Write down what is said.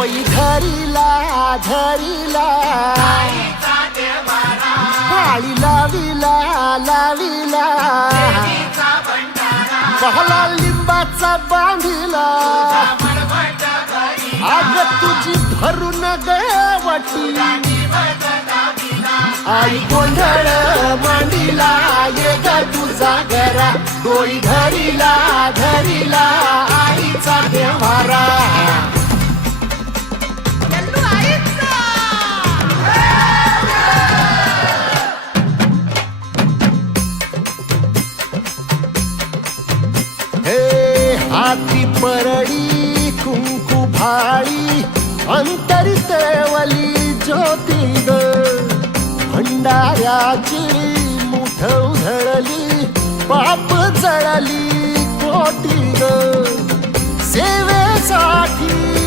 डोई धरिला धरिला भाळी लाविला लाविला पहला लिंबाचा बांधिला आग तुझी भरून गवटी आई गोंधळ मांडिला ये ग तुझा घरा डोई धरिला धरिला आईचा देवारा हाती परडी कुंकू भाळी अंतरी तेवली ज्योती ग भंडाऱ्याची मुठ उधळली पाप जळली कोटी ग सेवेसाठी